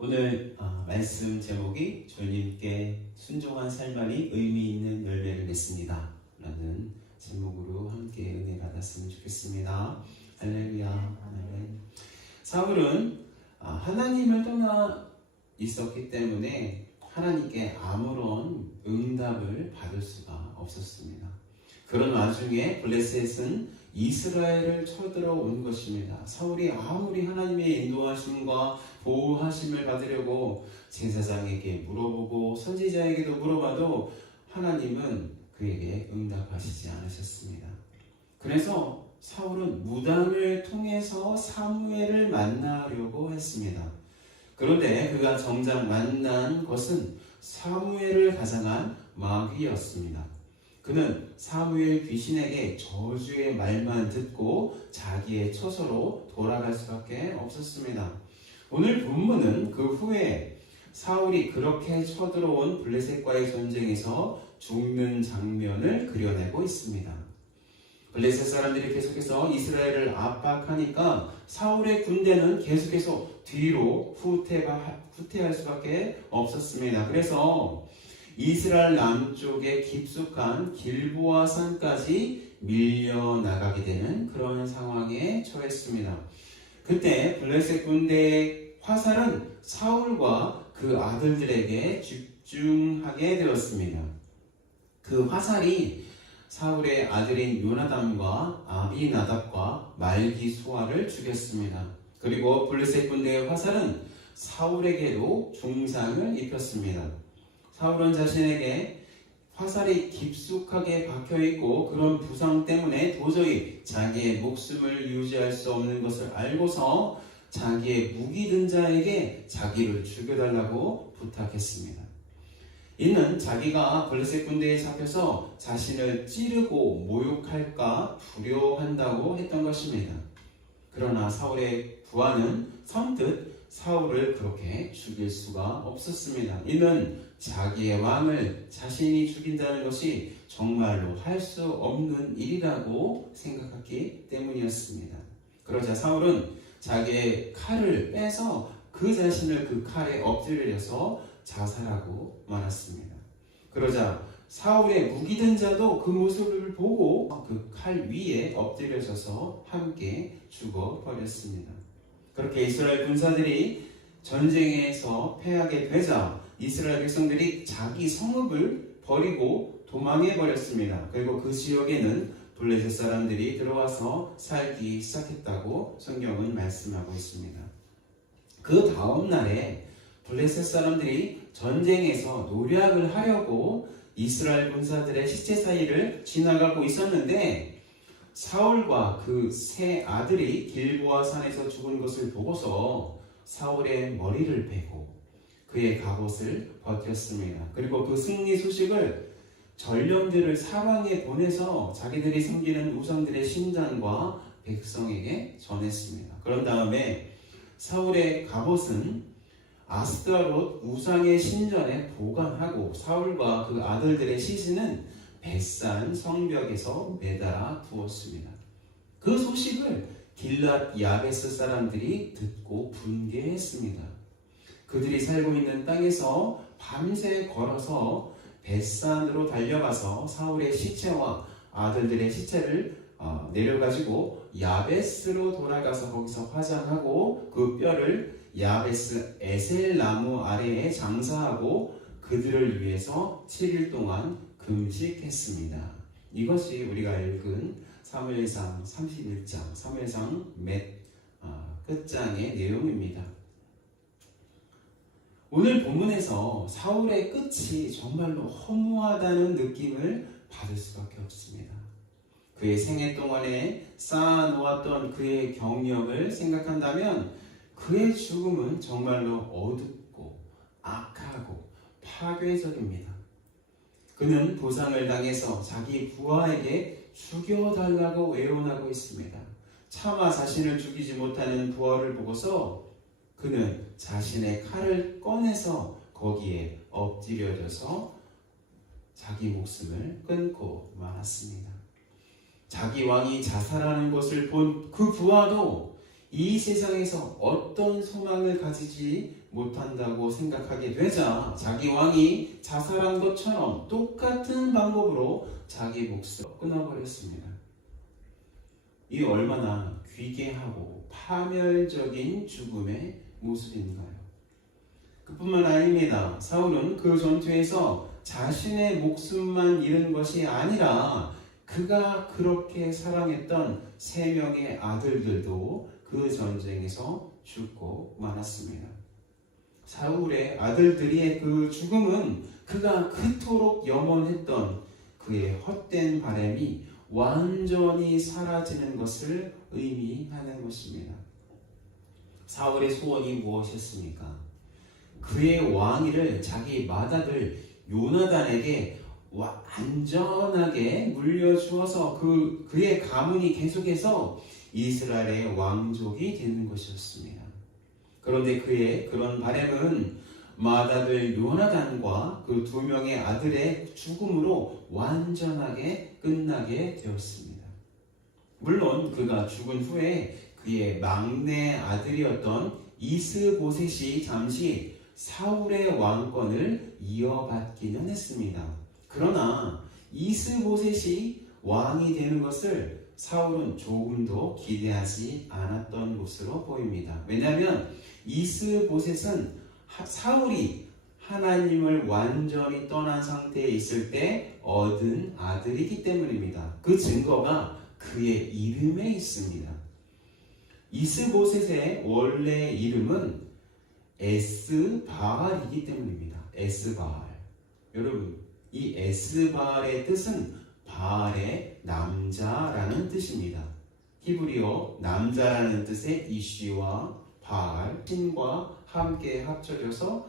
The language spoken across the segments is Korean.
오늘 말씀 제목이 주님께 순종한 삶만이 의미 있는 열매를 맺습니다 라는 제목으로 함께 은혜 받았으면 좋겠습니다. 할렐루야. 아멘. 사울은 하나님을 떠나 있었기 때문에 하나님께 아무런 응답을 받을 수가 없었습니다. 그런 와중에 블레셋은 이스라엘을 쳐들어온 것입니다. 사울이 아무리 하나님의 인도하심과 보호하심을 받으려고 제사장에게 물어보고 선지자에게도 물어봐도 하나님은 그에게 응답하시지 않으셨습니다. 그래서 사울은 무당을 통해서 사무엘을 만나려고 했습니다. 그런데 그가 정작 만난 것은 사무엘을 가장한 마귀였습니다. 그는 사무엘 귀신에게 저주의 말만 듣고 자기의 처소로 돌아갈 수밖에 없었습니다. 오늘 본문은 그 후에 사울이 그렇게 쳐들어온 블레셋과의 전쟁에서 죽는 장면을 그려내고 있습니다. 블레셋 사람들이 계속해서 이스라엘을 압박하니까 사울의 군대는 계속해서 뒤로 후퇴할 수밖에 없었습니다. 그래서 이스라엘 남쪽의 깊숙한 길보아 산까지 밀려나가게 되는 그런 상황에 처했습니다. 그때 블레셋 군대의 화살은 사울과 그 아들들에게 집중하게 되었습니다. 그 화살이 사울의 아들인 요나단과 아비나답과 말기수아를 죽였습니다. 그리고 블레셋 군대의 화살은 사울에게도 중상을 입혔습니다. 사울은 자신에게 화살이 깊숙하게 박혀있고 그런 부상 때문에 도저히 자기의 목숨을 유지할 수 없는 것을 알고서 자기의 무기 든 자에게 자기를 죽여달라고 부탁했습니다. 이는 자기가 블레셋 군대에 잡혀서 자신을 찌르고 모욕할까 두려워한다고 했던 것입니다. 그러나 사울의 부하는 선뜻 사울을 그렇게 죽일 수가 없었습니다. 이는 자기의 왕을 자신이 죽인다는 것이 정말로 할 수 없는 일이라고 생각했기 때문이었습니다. 그러자 사울은 자기의 칼을 빼서 그 자신을 그 칼에 엎드려서 자살하고 말았습니다. 그러자 사울의 무기든 자도 그 모습을 보고 그 칼 위에 엎드려져서 함께 죽어버렸습니다. 그렇게 이스라엘 군사들이 전쟁에서 패하게 되자 이스라엘 백성들이 자기 성읍을 버리고 도망해 버렸습니다. 그리고 그 지역에는 블레셋 사람들이 들어와서 살기 시작했다고 성경은 말씀하고 있습니다. 그 다음 날에 블레셋 사람들이 전쟁에서 노략을 하려고 이스라엘 군사들의 시체 사이를 지나가고 있었는데 사울과 그 세 아들이 길보아 산에서 죽은 것을 보고서 사울의 머리를 베고 그의 갑옷을 벗겼습니다. 그리고 그 승리 소식을 전령들을 사방에 보내서 자기들이 섬기는 우상들의 신장과 백성에게 전했습니다. 그런 다음에 사울의 갑옷은 아스타롯 우상의 신전에 보관하고 사울과 그 아들들의 시신은 벳산 성벽에서 매달아 두었습니다. 그 소식을 길랏 야베스 사람들이 듣고 분개했습니다. 그들이 살고 있는 땅에서 밤새 걸어서 벳산으로 달려가서 사울의 시체와 아들들의 시체를 내려가지고 야베스로 돌아가서 거기서 화장하고 그 뼈를 야베스 에셀 나무 아래에 장사하고 그들을 위해서 7일 동안 금식했습니다. 이것이 우리가 읽은 사무엘상 31장, 사무엘상 끝장의 내용입니다. 오늘 본문에서 사울의 끝이 정말로 허무하다는 느낌을 받을 수밖에 없습니다. 그의 생애 동안에 쌓아놓았던 그의 경력을 생각한다면 그의 죽음은 정말로 어둡고 악하고 파괴적입니다. 그는 부상을 당해서 자기 부하에게 죽여달라고 애원하고 있습니다. 차마 자신을 죽이지 못하는 부하를 보고서 그는 자신의 칼을 꺼내서 거기에 엎드려져서 자기 목숨을 끊고 말았습니다. 자기 왕이 자살하는 것을 본 그 부하도 이 세상에서 어떤 소망을 가지지 못한다고 생각하게 되자 자기 왕이 자살한 것처럼 똑같은 방법으로 자기 목숨을 끊어버렸습니다. 이 얼마나 귀괴하고 파멸적인 죽음의 모습인가요? 그뿐만 아닙니다. 사울은 그 전투에서 자신의 목숨만 잃은 것이 아니라 그가 그렇게 사랑했던 3명의 아들들도 그 전쟁에서 죽고 말았습니다. 사울의 아들들의 그 죽음은 그가 그토록 염원했던 그의 헛된 바람이 완전히 사라지는 것을 의미하는 것입니다. 사울의 소원이 무엇이었습니까? 그의 왕위를 자기 맏아들 요나단에게 안전하게 물려주어서 그의 가문이 계속해서 이스라엘의 왕족이 되는 것이었습니다. 그런데 그의 그런 바람은 맏아들 요나단과 그 2명의 아들의 죽음으로 완전하게 끝나게 되었습니다. 물론 그가 죽은 후에 그의 막내 아들이었던 이스보셋이 잠시 사울의 왕권을 이어받기는 했습니다. 그러나 이스보셋이 왕이 되는 것을 사울은 조금도 기대하지 않았던 것으로 보입니다. 왜냐하면 이스보셋은 사울이 하나님을 완전히 떠난 상태에 있을 때 얻은 아들이기 때문입니다. 그 증거가 그의 이름에 있습니다. 이스보셋의 원래 이름은 에스바알이기 때문입니다. 에스바알. 여러분, 이 에스바알의 뜻은 바알의 남자라는 뜻입니다. 히브리어 남자라는 뜻의 이쉬와 바알, 신과 함께 합쳐져서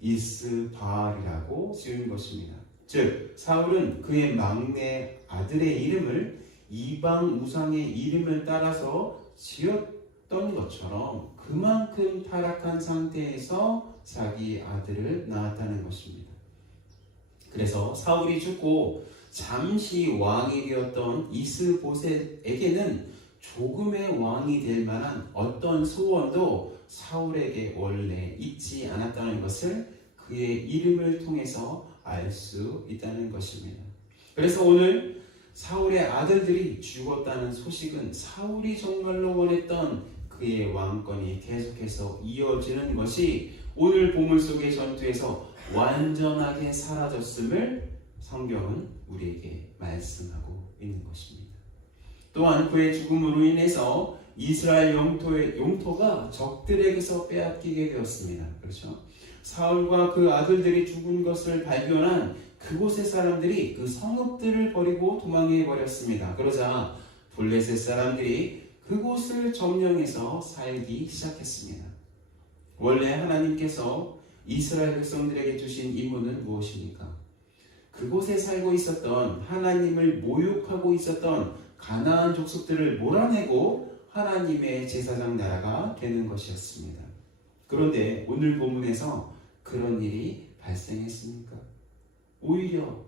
이스바알이라고 지은 것입니다. 즉, 사울은 그의 막내 아들의 이름을 이방 우상의 이름을 따라서 지었던 것처럼 그만큼 타락한 상태에서 자기 아들을 낳았다는 것입니다. 그래서 사울이 죽고 잠시 왕이 되었던 이스보셋에게는 조금의 왕이 될 만한 어떤 소원도 사울에게 원래 있지 않았다는 것을 그의 이름을 통해서 알 수 있다는 것입니다. 그래서 오늘 사울의 아들들이 죽었다는 소식은 사울이 정말로 원했던 그의 왕권이 계속해서 이어지는 것이 오늘 보물 속의 전투에서 완전하게 사라졌음을 성경은 우리에게 말씀하고 있는 것입니다. 또한 그의 죽음으로 인해서 이스라엘 영토가 적들에게서 빼앗기게 되었습니다. 그렇죠? 사울과 그 아들들이 죽은 것을 발견한 그곳의 사람들이 그 성읍들을 버리고 도망해 버렸습니다. 그러자 블레셋 사람들이 그곳을 점령해서 살기 시작했습니다. 원래 하나님께서 이스라엘 백성들에게 주신 임무는 무엇입니까? 그곳에 살고 있었던 하나님을 모욕하고 있었던 가나안 족속들을 몰아내고 하나님의 제사장 나라가 되는 것이었습니다. 그런데 오늘 본문에서 그런 일이 발생했습니까? 오히려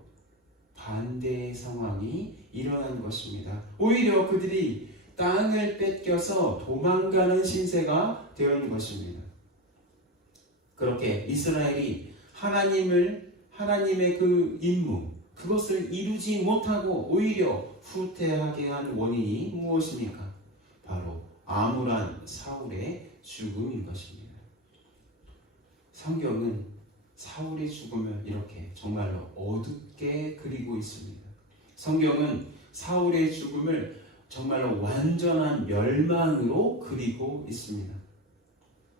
반대의 상황이 일어난 것입니다. 오히려 그들이 땅을 뺏겨서 도망가는 신세가 되는 것입니다. 그렇게 이스라엘이 하나님의 그 임무, 그것을 이루지 못하고 오히려 후퇴하게 한 원인이 무엇입니까? 바로 암울한 사울의 죽음인 것입니다. 성경은 사울의 죽음을 이렇게 정말로 어둡게 그리고 있습니다. 성경은 사울의 죽음을 정말로 완전한 멸망으로 그리고 있습니다.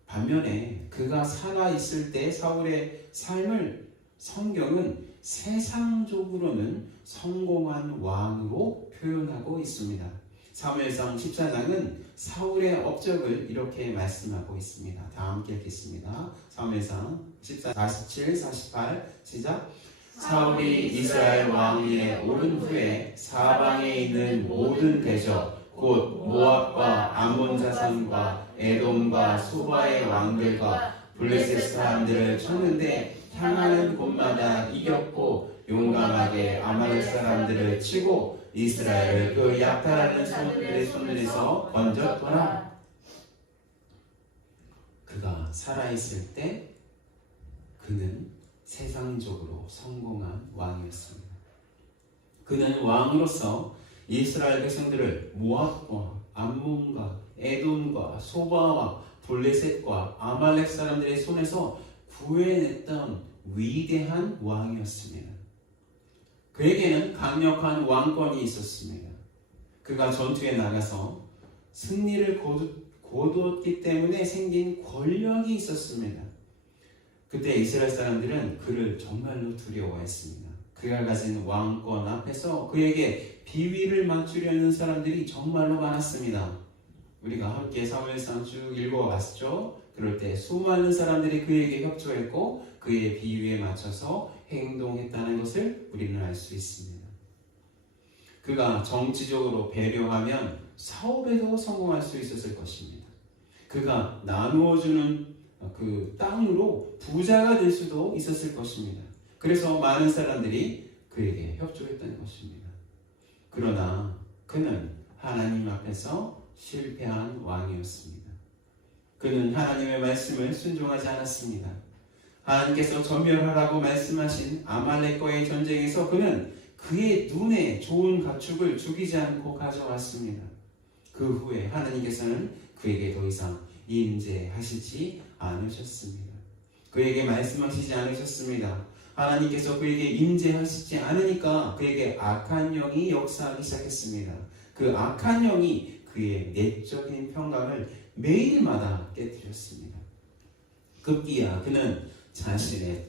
반면에 그가 살아있을 때 사울의 삶을 성경은 세상적으로는 성공한 왕으로 표현하고 있습니다. 사무엘상 14장은 사울의 업적을 이렇게 말씀하고 있습니다. 다 함께 읽겠습니다. 사무엘상 14, 47, 48 시작. 사울이 이스라엘 왕위에 오른 후에 사방에 있는 모든 대적 곧 모압과 암몬 자손과 에돔과 소바의 왕들과 블레셋 사람들을 쳤는데 향하는 곳마다 이겼고 용감하게 아말렉 사람들을 치고 이스라엘을 그 약탈하는 손들의 손에서 건졌더라. 그가 살아있을 때 그는 세상적으로 성공한 왕이었습니다. 그는 왕으로서 이스라엘 백성들을 모압과 암몬과 에돔과 소바와 블레셋과 아말렉 사람들의 손에서 구해냈던 위대한 왕이었습니다. 그에게는 강력한 왕권이 있었습니다. 그가 전투에 나가서 승리를 거두었기 때문에 생긴 권력이 있었습니다. 그때 이스라엘 사람들은 그를 정말로 두려워했습니다. 그가 가진 왕권 앞에서 그에게 비위를 맞추려는 사람들이 정말로 많았습니다. 우리가 함께 사무엘상 쭉 읽어봤죠. 그럴 때 수많은 사람들이 그에게 협조했고 그의 비위에 맞춰서 행동했다는 것을 우리는 알 수 있습니다. 그가 정치적으로 배려하면 사업에도 성공할 수 있었을 것입니다. 그가 나누어주는 그 땅으로 부자가 될 수도 있었을 것입니다. 그래서 많은 사람들이 그에게 협조했다는 것입니다. 그러나 그는 하나님 앞에서 실패한 왕이었습니다. 그는 하나님의 말씀을 순종하지 않았습니다. 하나님께서 전멸하라고 말씀하신 아말렉과의 전쟁에서 그는 그의 눈에 좋은 가축을 죽이지 않고 가져왔습니다. 그 후에 하나님께서는 그에게 더 이상 임재하시지 않으셨습니다. 그에게 말씀하시지 않으셨습니다. 하나님께서 그에게 임재하시지 않으니까 그에게 악한 영이 역사하기 시작했습니다. 그 악한 영이 그의 내적인 평강을 매일마다 깨뜨렸습니다. 급기야 그는 자신의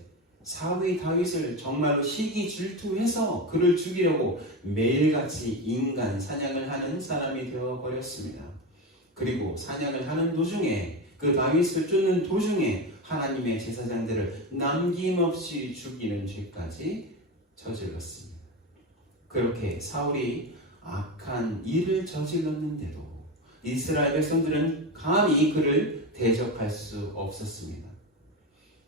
사위 다윗을 정말로 시기 질투해서 그를 죽이려고 매일같이 인간 사냥을 하는 사람이 되어버렸습니다. 그리고 사냥을 하는 도중에 그 다윗을 쫓는 도중에 하나님의 제사장들을 남김없이 죽이는 죄까지 저질렀습니다. 그렇게 사울이 악한 일을 저질렀는데도 이스라엘 백성들은 감히 그를 대적할 수 없었습니다.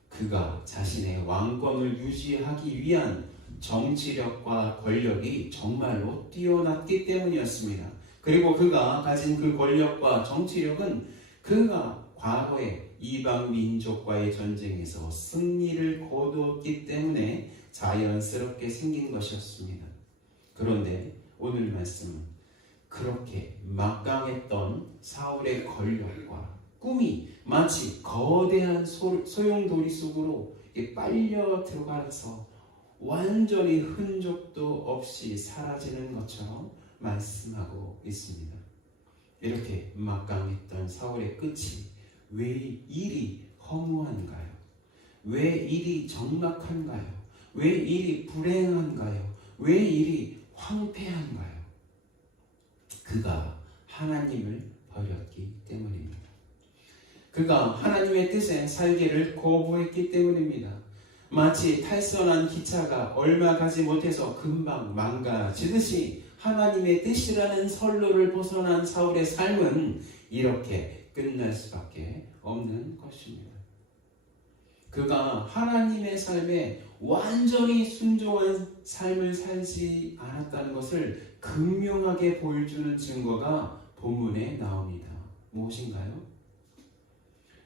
그가 자신의 왕권을 유지하기 위한 정치력과 권력이 정말로 뛰어났기 때문이었습니다. 그리고 그가 가진 그 권력과 정치력은 그가 과거에 이방 민족과의 전쟁에서 승리를 거두었기 때문에 자연스럽게 생긴 것이었습니다. 그런데 오늘 말씀은 그렇게 막강했던 사울의 권력과 꿈이 마치 거대한 소용돌이 속으로 빨려 들어가서 완전히 흔적도 없이 사라지는 것처럼 말씀하고 있습니다. 이렇게 막강했던 사울의 끝이 왜 이리 허무한가요? 왜 이리 적막한가요? 왜 이리 불행한가요? 왜 이리 황폐한가요? 그가 하나님을 버렸기 때문입니다. 그가 하나님의 뜻에 살기를 거부했기 때문입니다. 마치 탈선한 기차가 얼마 가지 못해서 금방 망가지듯이 하나님의 뜻이라는 선로를 벗어난 사울의 삶은 이렇게 끝날 수밖에 없는 것입니다. 그가 하나님의 삶에 완전히 순종한 삶을 살지 않았다는 것을 극명하게 보여주는 증거가 본문에 나옵니다. 무엇인가요?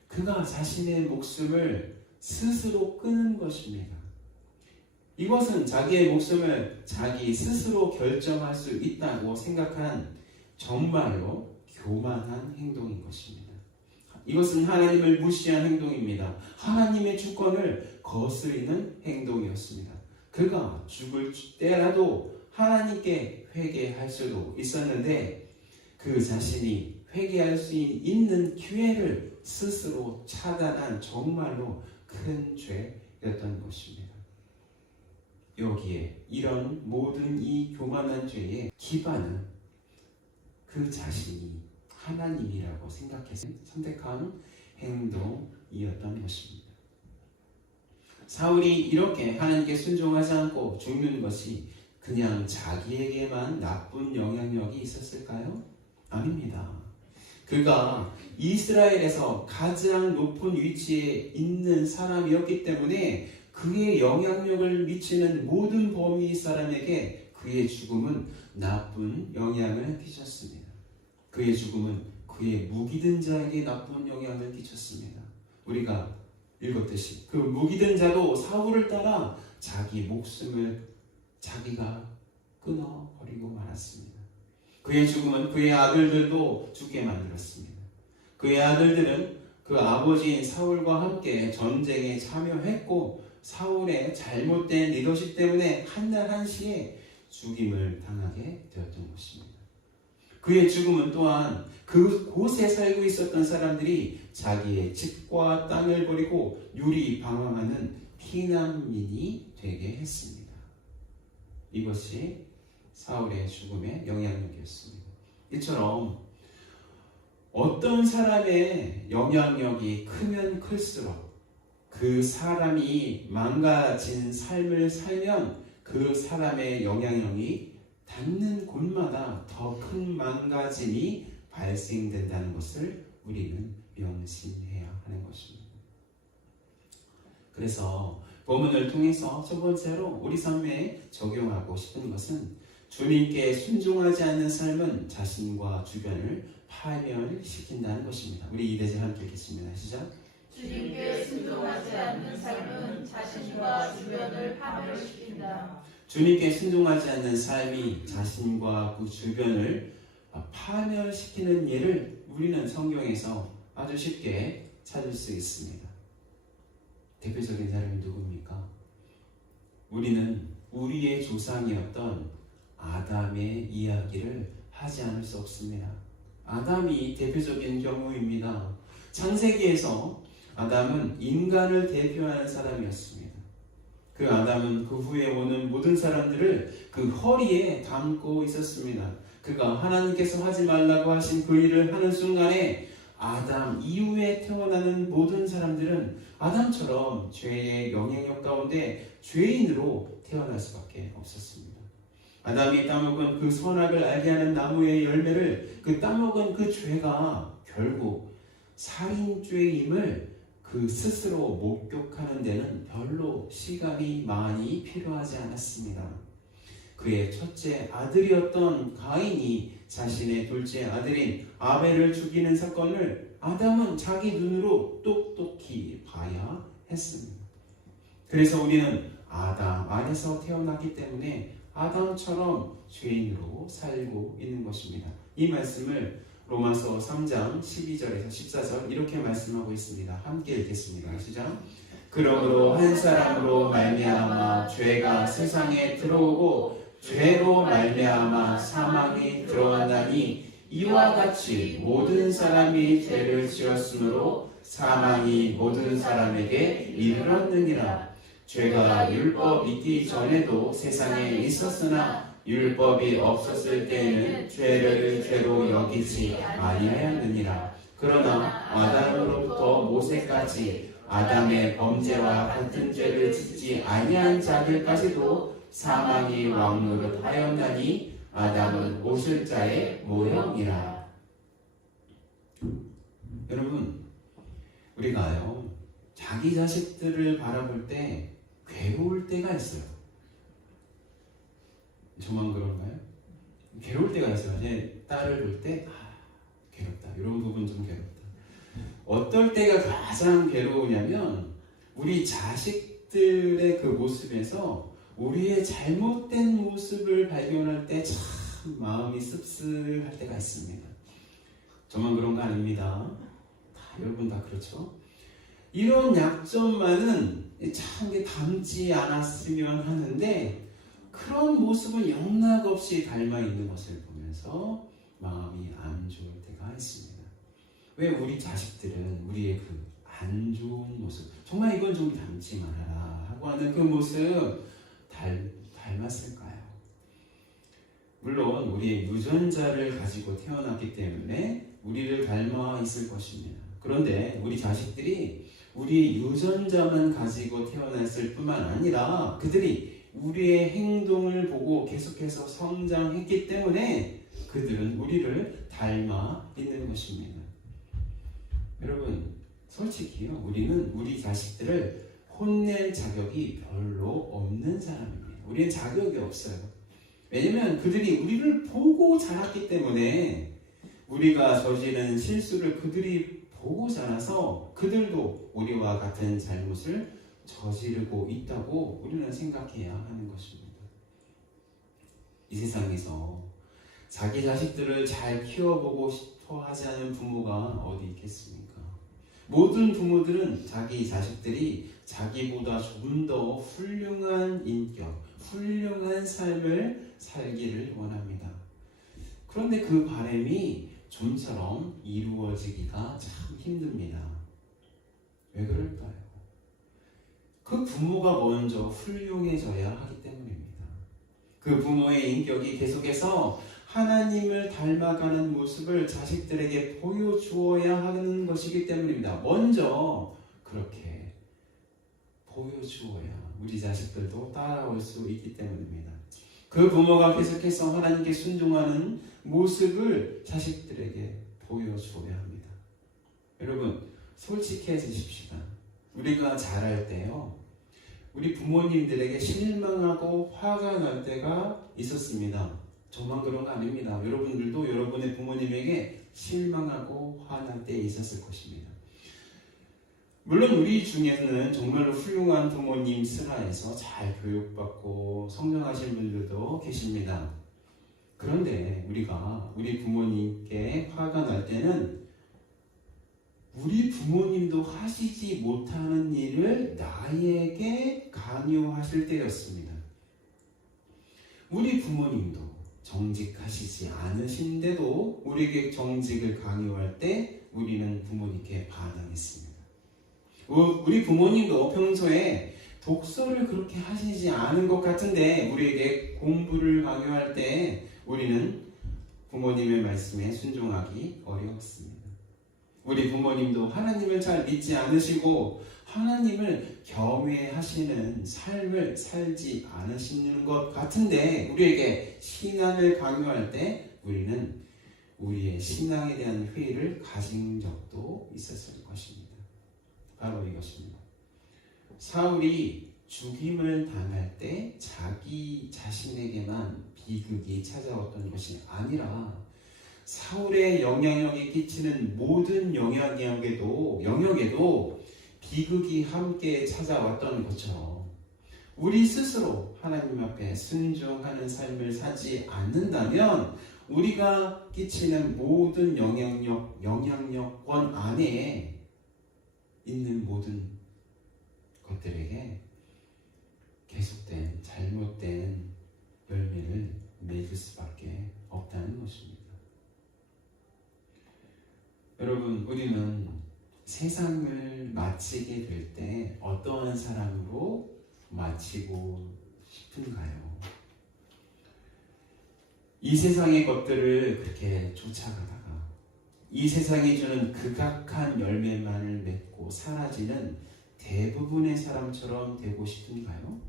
그가 자신의 목숨을 스스로 끊은 것입니다. 이것은 자기의 목숨을 자기 스스로 결정할 수 있다고 생각한 정말로 교만한 행동인 것입니다. 이것은 하나님을 무시한 행동입니다. 하나님의 주권을 거스리는 행동이었습니다. 그가 죽을 때라도 하나님께 회개할 수도 있었는데 그 자신이 회개할 수 있는 기회를 스스로 차단한 정말로 큰 죄였던 것입니다. 여기에 이런 모든 이 교만한 죄의 기반은 그 자신이 하나님이라고 생각해서 선택한 행동이었던 것입니다. 사울이 이렇게 하나님께 순종하지 않고 죽는 것이 그냥 자기에게만 나쁜 영향력이 있었을까요? 아닙니다. 그가 이스라엘에서 가장 높은 위치에 있는 사람이었기 때문에 그의 영향력을 미치는 모든 범위 사람에게 그의 죽음은 나쁜 영향을 끼쳤습니다. 그의 죽음은 그의 무기든 자에게 나쁜 영향을 끼쳤습니다. 우리가 읽었듯이 그 무기든 자도 사울을 따라 자기 목숨을 자기가 끊어버리고 말았습니다. 그의 죽음은 그의 아들들도 죽게 만들었습니다. 그의 아들들은 그 아버지인 사울과 함께 전쟁에 참여했고 사울의 잘못된 리더십 때문에 한날 한시에 죽임을 당하게 되었던 것입니다. 그의 죽음은 또한 그곳에 살고 있었던 사람들이 자기의 집과 땅을 버리고 유리 방황하는 피난민이 되게 했습니다. 이것이 사울의 죽음의 영향력이었습니다. 이처럼 어떤 사람의 영향력이 크면 클수록 그 사람이 망가진 삶을 살면 그 사람의 영향력이 닿는 곳마다 더 큰 망가짐이 발생된다는 것을 우리는 명심해야 하는 것입니다. 그래서 본문을 통해서 첫 번째로 우리 삶에 적용하고 싶은 것은 주님께 순종하지 않는 삶은 자신과 주변을 파멸시킨다는 것입니다. 우리 이대제 함께 읽겠습니다. 시작. 주님께 순종하지 않는 삶은 자신과 주변을 파멸시킨다. 주님께 순종하지 않는 삶이 자신과 그 주변을 파멸시키는 예를 우리는 성경에서 아주 쉽게 찾을 수 있습니다. 대표적인 사람이 누굽니까? 우리는 우리의 조상이었던 아담의 이야기를 하지 않을 수 없습니다. 아담이 대표적인 경우입니다. 창세기에서 아담은 인간을 대표하는 사람이었습니다. 그 아담은 그 후에 오는 모든 사람들을 그 허리에 담고 있었습니다. 그가 하나님께서 하지 말라고 하신 그 일을 하는 순간에 아담 이후에 태어나는 모든 사람들은 아담처럼 죄의 영향력 가운데 죄인으로 태어날 수밖에 없었습니다. 아담이 따먹은 그 선악을 알게 하는 나무의 열매를 그 따먹은 그 죄가 결국 살인죄임을 그 스스로 목격하는 데는 별로 시간이 많이 필요하지 않았습니다. 그의 첫째 아들이었던 가인이 자신의 둘째 아들인 아벨을 죽이는 사건을 아담은 자기 눈으로 똑똑히 봐야 했습니다. 그래서 우리는 아담 안에서 태어났기 때문에 아담처럼 죄인으로 살고 있는 것입니다. 이 말씀을 로마서 3장 12절에서 14절 이렇게 말씀하고 있습니다. 함께 읽겠습니다. 시작. 그러므로 한 사람으로 말미암아 죄가 세상에 들어오고 죄로 말미암아 사망이 들어왔나니 이와 같이 모든 사람이 죄를 지었으므로 사망이 모든 사람에게 이르렀느니라. 죄가 율법 있기 전에도 세상에 있었으나 율법이 없었을 때에는 죄를 죄로 여기지 아니하였느니라. 그러나 아담으로부터 모세까지 아담의 범죄와 같은 죄를 짓지 아니한 자들까지도 사망이 왕노릇하였나니 아담은 오실 자의 모형이라. 여러분, 우리가요 자기 자식들을 바라볼 때 괴로울 때가 있어요. 저만 그런가요? 괴로울 때가 있어요. 제 딸을 볼 때 괴롭다. 이런 부분 좀 괴롭다. 어떨 때가 가장 괴로우냐면 우리 자식들의 그 모습에서 우리의 잘못된 모습을 발견할 때 참 마음이 씁쓸할 때가 있습니다. 저만 그런 거 아닙니다. 여러분 다 그렇죠? 이런 약점만은 참 닮지 않았으면 하는데 그런 모습은 영락없이 닮아 있는 것을 보면서 마음이 안 좋을 때가 있습니다. 왜 우리 자식들은 우리의 그 안 좋은 모습, 정말 이건 좀 닮지 말아라 하고 하는 그 모습 닮았을까요? 물론 우리의 유전자를 가지고 태어났기 때문에 우리를 닮아 있을 것입니다. 그런데 우리 자식들이 우리의 유전자만 가지고 태어났을 뿐만 아니라 그들이 우리의 행동을 보고 계속해서 성장했기 때문에 그들은 우리를 닮아 있는 것입니다. 여러분, 솔직히요, 우리는 우리 자식들을 혼낼 자격이 별로 없는 사람입니다. 우리는 자격이 없어요. 왜냐면 그들이 우리를 보고 자랐기 때문에 우리가 저지른 실수를 그들이 보고 자라서 그들도 우리와 같은 잘못을 저지르고 있다고 우리는 생각해야 하는 것입니다. 이 세상에서 자기 자식들을 잘 키워보고 싶어 하지 않은 부모가 어디 있겠습니까? 모든 부모들은 자기 자식들이 자기보다 좀 더 훌륭한 인격, 훌륭한 삶을 살기를 원합니다. 그런데 그 바람이 좀처럼 이루어지기가 참 힘듭니다. 왜 그럴까요? 그 부모가 먼저 훌륭해져야 하기 때문입니다. 그 부모의 인격이 계속해서 하나님을 닮아가는 모습을 자식들에게 보여주어야 하는 것이기 때문입니다. 먼저 그렇게 보여주어야 우리 자식들도 따라올 수 있기 때문입니다. 그 부모가 계속해서 하나님께 순종하는 모습을 자식들에게 보여주어야 합니다. 여러분, 솔직해지십시다. 우리가 자랄 때요, 우리 부모님들에게 실망하고 화가 날 때가 있었습니다. 저만 그런 거 아닙니다. 여러분들도 여러분의 부모님에게 실망하고 화날 때 있었을 것입니다. 물론 우리 중에는 정말로 훌륭한 부모님 슬하에서 잘 교육받고 성장하신 분들도 계십니다. 그런데 우리가 우리 부모님께 화가 날 때는 우리 부모님도 하시지 못하는 일을 나에게 강요하실 때였습니다. 우리 부모님도 정직하시지 않으신데도 우리에게 정직을 강요할 때 우리는 부모님께 반항했습니다. 우리 부모님도 평소에 독서를 그렇게 하시지 않은 것 같은데 우리에게 공부를 강요할 때 우리는 부모님의 말씀에 순종하기 어려웠습니다. 우리 부모님도 하나님을 잘 믿지 않으시고 하나님을 경외하시는 삶을 살지 않으시는 것 같은데 우리에게 신앙을 강요할 때 우리는 우리의 신앙에 대한 회의를 가진 적도 있었을 것입니다. 바로 이것입니다. 사울이 죽임을 당할 때 자기 자신에게만 비극이 찾아왔던 것이 아니라 사울의 영향력이 끼치는 모든 영역에도 비극이 함께 찾아왔던 것처럼 우리 스스로 하나님 앞에 순종하는 삶을 살지 않는다면 우리가 끼치는 모든 영향력권 안에 있는 모든 것들에게 계속된 잘못된 열매를 맺을 수밖에 없다는 것입니다. 여러분, 우리는 세상을 마치게 될 때 어떠한 사람으로 마치고 싶은가요? 이 세상의 것들을 그렇게 쫓아가다가 이 세상이 주는 극악한 열매만을 맺고 사라지는 대부분의 사람처럼 되고 싶은가요?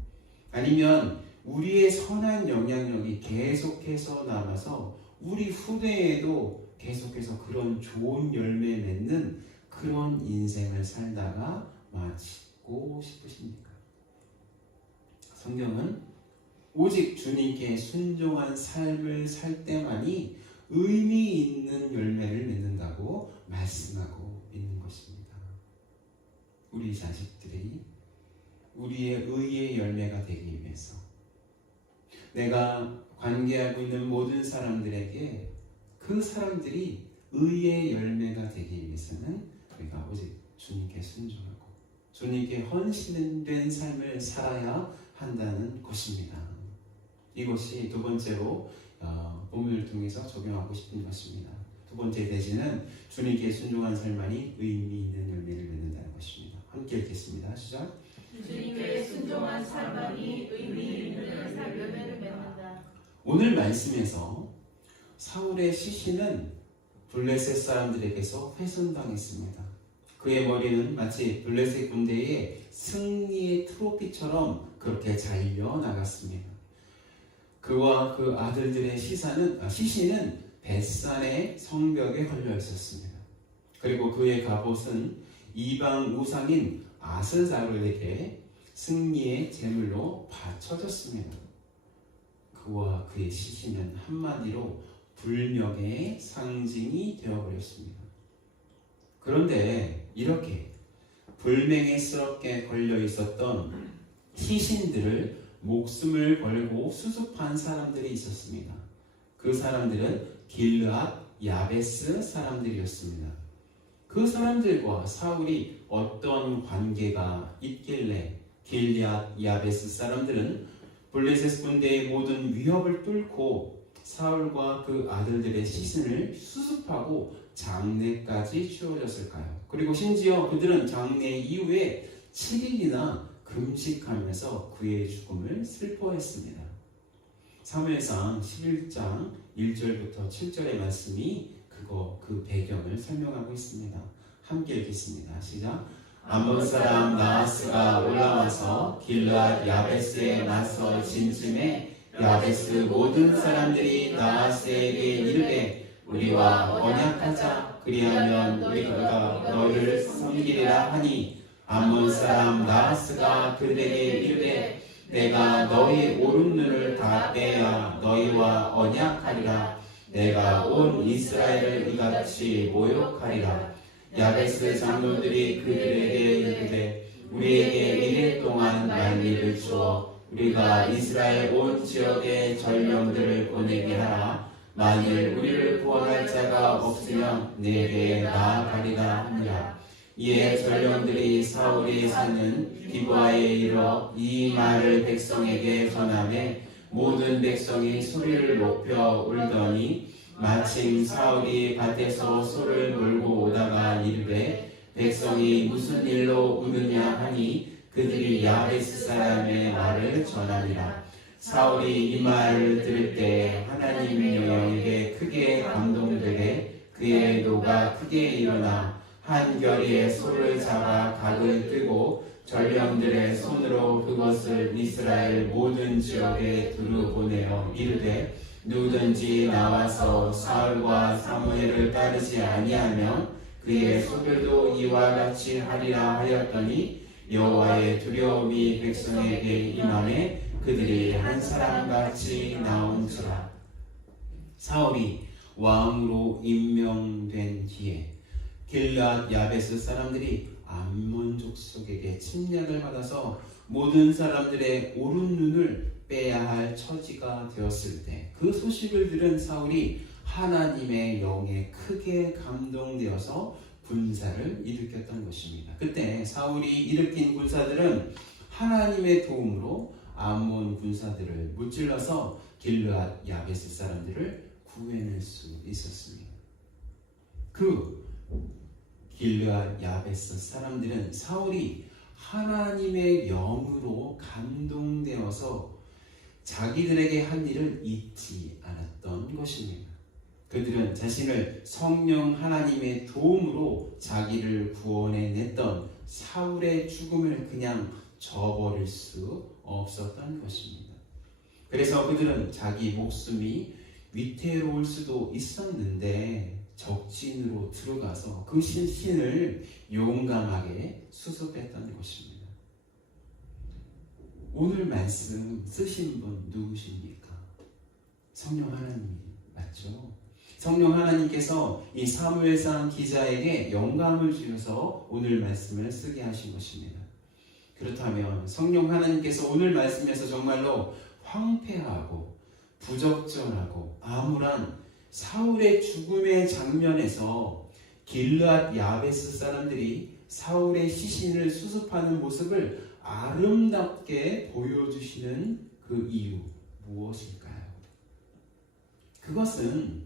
아니면 우리의 선한 영향력이 계속해서 남아서 우리 후대에도 계속해서 그런 좋은 열매 맺는 그런 인생을 살다가 마치고 싶으십니까? 성경은 오직 주님께 순종한 삶을 살 때만이 의미 있는 열매를 맺는다고 말씀하고 있는 것입니다. 우리 자식들이 우리의 의의 열매가 되기 위해서 내가 관계하고 있는 모든 사람들에게 그 사람들이 의의 열매가 되기 위해서는 우리가 오직 주님께 순종하고 주님께 헌신된 삶을 살아야 한다는 것입니다. 이것이 두 번째로 본문을 통해서 적용하고 싶은 것입니다. 두 번째 대지는 주님께 순종한 삶만이 의미 있는 열매를 맺는다는 것입니다. 함께 읽겠습니다. 시작. 주님께 순종한 삶만이 의미 있는 열매를 맺는다. 오늘 말씀에서 사울의 시신은 블레셋 사람들에게서 훼손당했습니다. 그의 머리는 마치 블레셋 군대의 승리의 트로피처럼 그렇게 잘려 나갔습니다. 그와 그 아들들의 시신은 벳산의 성벽에 걸려 있었습니다. 그리고 그의 갑옷은 이방 우상인 아스자르에게 승리의 제물로 바쳐졌습니다. 그와 그의 시신은 한마디로 불명예의 상징이 되어버렸습니다. 그런데 이렇게 불명예스럽게 걸려 있었던 시신들을 목숨을 걸고 수습한 사람들이 있었습니다. 그 사람들은 길르앗 야베스 사람들이었습니다. 그 사람들과 사울이 어떤 관계가 있길래 길르앗 야베스 사람들은 블레셋 군대의 모든 위협을 뚫고 사울과 그 아들들의 시신을 수습하고 장례까지 치러졌을까요? 그리고 심지어 그들은 장례 이후에 7일이나 금식하면서 그의 죽음을 슬퍼했습니다. 사무엘상 11장 1절부터 7절의 말씀이 그 배경을 설명하고 있습니다. 함께 읽겠습니다. 시작. 암몬 사람 나하스가 올라와서 길르앗 야베스에 맞서 진침에 야베스 모든 사람들이 나하스에게 이르되 우리와 언약하자. 그리하면 우리가 너희를 섬기리라 하니 암몬 사람 나하스가 그들에게 이르되 내가 너희 오른눈을 다 빼야 너희와 언약하리라. 내가 온 이스라엘을 이같이 모욕하리라. 야베스 장로들이 그들에게 이르되 우리에게 1일 동안 만리를 주어 우리가 이스라엘 온 지역에 전령들을 보내게 하라. 만일 우리를 구원할 자가 없으면 내게 나아가리라 하니라. 이에 전령들이 사울이 사는 기브아에 이르러 이 말을 백성에게 전하매 모든 백성이 소리를 높여 울더니 마침 사울이 밭에서 소를 몰고 오다가 이르되 백성이 무슨 일로 우느냐 하니 그들이 야베스 사람의 말을 전하니라. 사울이 이 말을 들을 때 하나님의 영에게 크게 감동되게 그의 노가 크게 일어나 한 결의에 소를 잡아 각을 뜨고 전령들의 손으로 그것을 이스라엘 모든 지역에 두루 보내어 이르되 누구든지 나와서 사울과 사무엘을 따르지 아니하면 그의 소별도 이와 같이 하리라 하였더니 여호와의 두려움이 백성에게 임하매 그들이 한 사람같이 나온지라. 사울이 왕으로 임명된 뒤에 길르앗 야베스 사람들이 암몬 족속에게 침략을 받아서 모든 사람들의 오른눈을 빼야 할 처지가 되었을 때 그 소식을 들은 사울이 하나님의 영에 크게 감동되어서 군사를 일으켰던 것입니다. 그때 사울이 일으킨 군사들은 하나님의 도움으로 암몬 군사들을 무찔러서 길르앗 야베스 사람들을 구해낼 수 있었습니다. 그 길르앗 야베스 사람들은 사울이 하나님의 영으로 감동되어서 자기들에게 한 일을 잊지 않았던 것입니다. 그들은 자신을 성령 하나님의 도움으로 자기를 구원해냈던 사울의 죽음을 그냥 저버릴 수 없었던 것입니다. 그래서 그들은 자기 목숨이 위태로울 수도 있었는데 적진으로 들어가서 그 신을 용감하게 수습했던 것입니다. 오늘 말씀 쓰신 분 누구십니까? 성령 하나님 맞죠? 성령 하나님께서 이 사무엘상 기자에게 영감을 주셔서 오늘 말씀을 쓰게 하신 것입니다. 그렇다면 성령 하나님께서 오늘 말씀에서 정말로 황폐하고 부적절하고 암울한 사울의 죽음의 장면에서 길르앗 야베스 사람들이 사울의 시신을 수습하는 모습을 아름답게 보여주시는 그 이유 무엇일까요? 그것은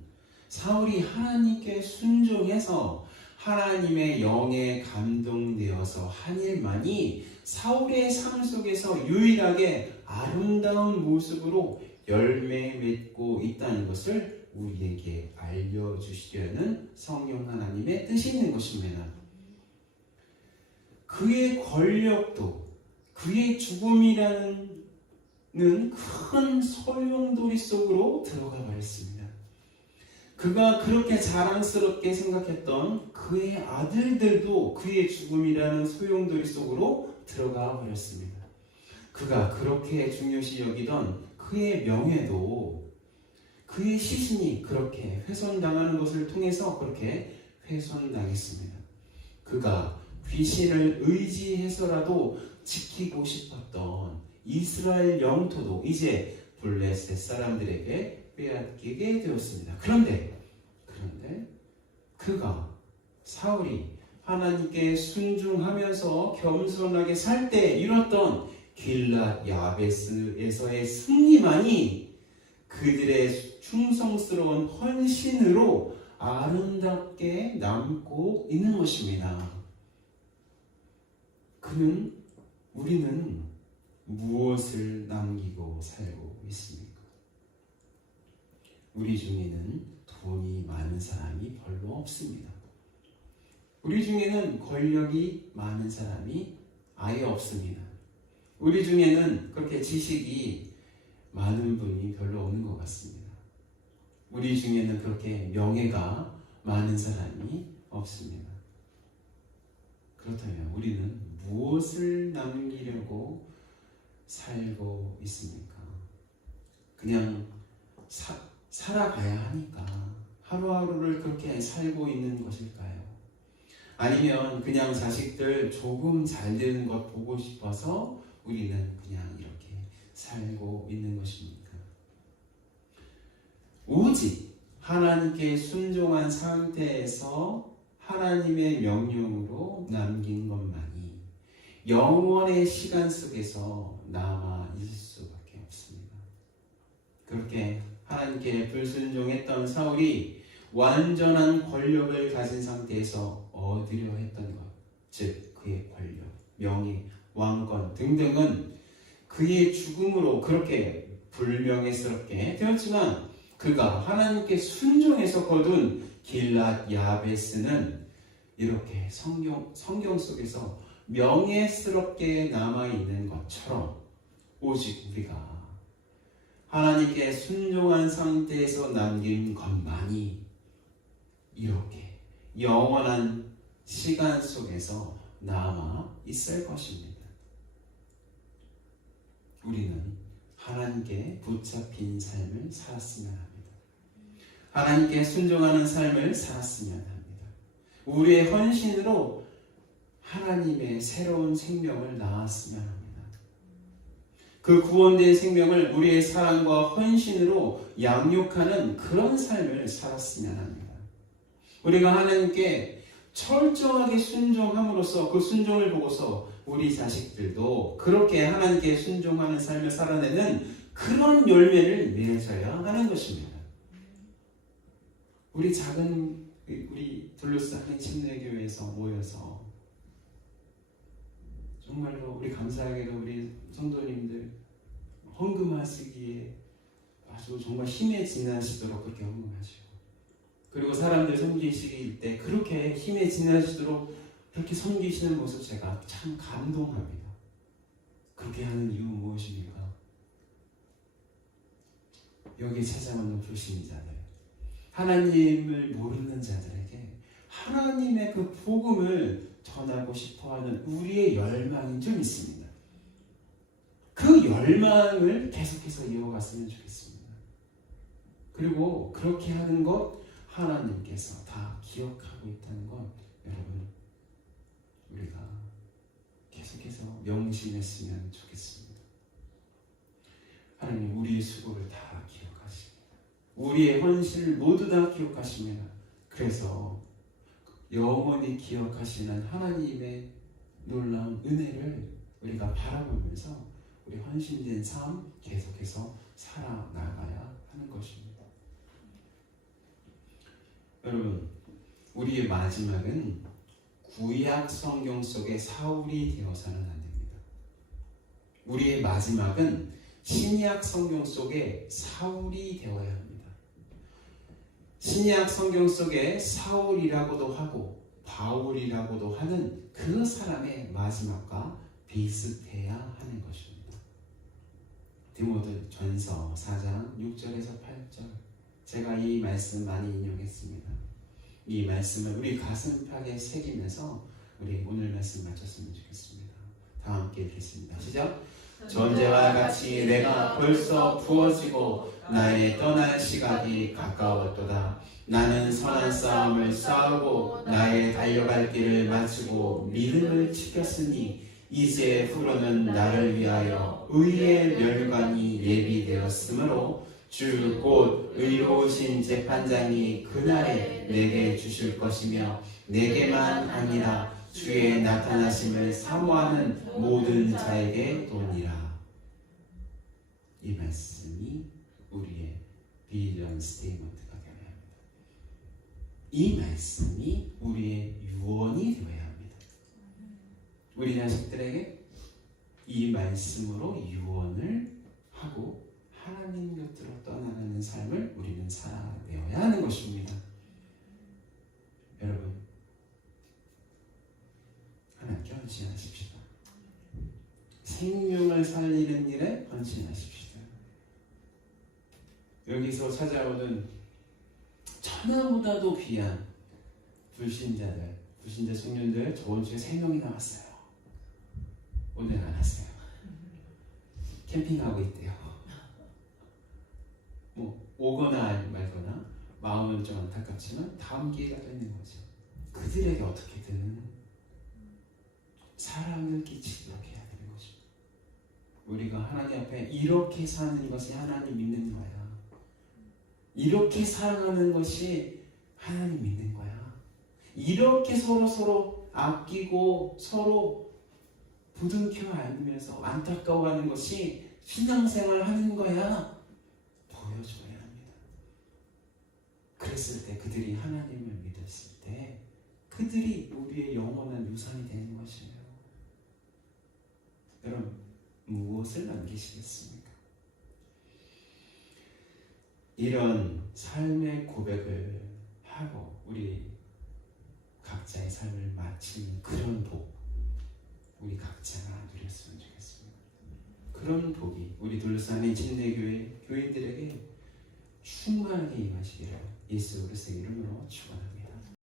사울이 하나님께 순종해서 하나님의 영에 감동되어서 한 일만이 사울의 삶 속에서 유일하게 아름다운 모습으로 열매 맺고 있다는 것을 우리에게 알려주시려는 성령 하나님의 뜻이 있는 것입니다. 그의 권력도 그의 죽음이라는 큰 소용돌이 속으로 들어가 버렸습니다. 그가 그렇게 자랑스럽게 생각했던 그의 아들들도 그의 죽음이라는 소용돌이 속으로 들어가 버렸습니다. 그가 그렇게 중요시 여기던 그의 명예도 그의 시신이 그렇게 훼손당하는 것을 통해서 그렇게 훼손당했습니다. 그가 귀신을 의지해서라도 지키고 싶었던 이스라엘 영토도 이제 블레셋 사람들에게 빼앗기게 되었습니다. 그런데 그가 사울이 하나님께 순종하면서 겸손하게 살 때 이뤘던 길랏 야베스에서의 승리만이 그들의 충성스러운 헌신으로 아름답게 남고 있는 것입니다. 우리는 무엇을 남기고 살고 있습니까? 우리 중에는 돈이 많은 사람이 별로 없습니다. 우리 중에는 권력이 많은 사람이 아예 없습니다. 우리 중에는 그렇게 지식이 많은 분이 별로 없는 것 같습니다. 우리 중에는 그렇게 명예가 많은 사람이 없습니다. 그렇다면 우리는 무엇을 남기려고 살고 있습니까? 그냥 살아가야 하니까 하루하루를 그렇게 살고 있는 것일까요? 아니면 그냥 자식들 조금 잘 되는 것 보고 싶어서 우리는 그냥 이렇게 살고 있는 것입니까? 오직 하나님께 순종한 상태에서 하나님의 명령으로 남긴 것만이 영원의 시간 속에서 남아 있을 수밖에 없습니다. 그렇게 하나님께 불순종했던 사울이 완전한 권력을 가진 상태에서 얻으려 했던 것, 즉 그의 권력, 명예, 왕권 등등은 그의 죽음으로 그렇게 불명예스럽게 되었지만 그가 하나님께 순종해서 거둔 길랏 야베스는 이렇게 성경 속에서 명예스럽게 남아있는 것처럼 오직 우리가 하나님께 순종한 상태에서 남긴 것만이 이렇게 영원한 시간 속에서 남아 있을 것입니다. 우리는 하나님께 붙잡힌 삶을 살았으면 합니다. 하나님께 순종하는 삶을 살았으면 합니다. 우리의 헌신으로 하나님의 새로운 생명을 낳았으면 합니다. 그 구원된 생명을 우리의 사랑과 헌신으로 양육하는 그런 삶을 살았으면 합니다. 우리가 하나님께 철저하게 순종함으로써 그 순종을 보고서 우리 자식들도 그렇게 하나님께 순종하는 삶을 살아내는 그런 열매를 맺어야 하는 것입니다. 우리 둘러싸인 침례교회에서 모여서 정말로 우리 감사하게도 우리 성도님들 헌금하시기에 아주 정말 힘에 지나시도록 그렇게 헌금하시고, 그리고 사람들 섬기실 때 그렇게 힘에 지나시도록 그렇게 섬기시는 모습 제가 참 감동합니다. 그렇게 하는 이유는 무엇입니까? 여기에 찾아오는 불신자들, 하나님을 모르는 자들에게 하나님의 그 복음을 전하고 싶어하는 우리의 열망이 좀 있습니다. 그 열망을 계속해서 이어갔으면 좋겠습니다. 그리고 그렇게 하는 것 하나님께서 다 기억하고 있다는 것 여러분 우리가 계속해서 명심했으면 좋겠습니다. 하나님 우리의 수고를 다 기억하십니다. 우리의 헌신을 모두 다 기억하십니다. 그래서 영원히 기억하시는 하나님의 놀라운 은혜를 우리가 바라보면서 우리 헌신된 삶 계속해서 살아나가야 하는 것입니다. 여러분, 우리의 마지막은 구약 성경 속의 사울이 되어서는 안 됩니다. 우리의 마지막은 신약 성경 속의 사울이 되어야 합니다. 신약 성경 속에 사울이라고도 하고 바울이라고도 하는 그 사람의 마지막과 비슷해야 하는 것입니다. 디모데전서 4장 6절에서 8절 제가 이 말씀 많이 인용했습니다. 이 말씀을 우리 가슴팍에 새기면서 우리 오늘 말씀 마쳤으면 좋겠습니다. 다 함께 읽겠습니다. 시작! 전제와 같이 내가 벌써 부어지고 나의 떠날 시각이 가까웠도다. 나는 선한 싸움을 싸우고 나의 달려갈 길을 마치고 믿음을 지켰으니 이제 후로는 나를 위하여 의의 멸관이 예비되었으므로 주 곧 의로우신 재판장이 그날에 내게 주실 것이며 내게만 아니라 주의 나타나심을 사모하는 모든 자에게 도니라. 이 말씀이 우리의 비전 스테이먼트가 되어야 합니다. 이 말씀이 우리의 유언이 되어야 합니다. 우리 자식들에게 이 말씀으로 유언을 하고 하나님 곁으로 떠나가는 삶을 우리는 살아내어야 하는 것입니다. 여러분, 하나님께 헌신하십시다. 생명을 살리는 일에 헌신하십시다. 여기서 찾아오는 천하보다도 귀한 불신자 청년들 저번 주에 3명이 나왔어요. 오늘 안 왔어요. 캠핑하고 있대요. 오거나 말거나 마음은 좀 안타깝지만 다음 기회가 되는 거죠. 그들에게 어떻게든 사랑을 끼치도록 해야 되는 거죠. 우리가 하나님 앞에 이렇게 사는 것이 하나님 믿는 거야. 이렇게 사랑하는 것이 하나님 믿는 거야. 이렇게 서로 아끼고 서로 부둥켜 안으면서 안타까워하는 것이 신앙생활 하는 거야. 보여줘야 합니다. 그랬을 때 그들이 하나님을 믿었을 때 그들이 우리의 영원한 유산이 되는 것이에요. 여러분, 무엇을 남기시겠습니까? 이런 삶의 고백을 하고 우리 각자의 삶을 마치는 그런 복, 우리 각자가 누렸으면 좋겠습니다. 그런 복이 우리 둘러싸는 침례교회 교인들에게 충만하게 임하시기를 예수 그리스도의 이름으로 축원합니다.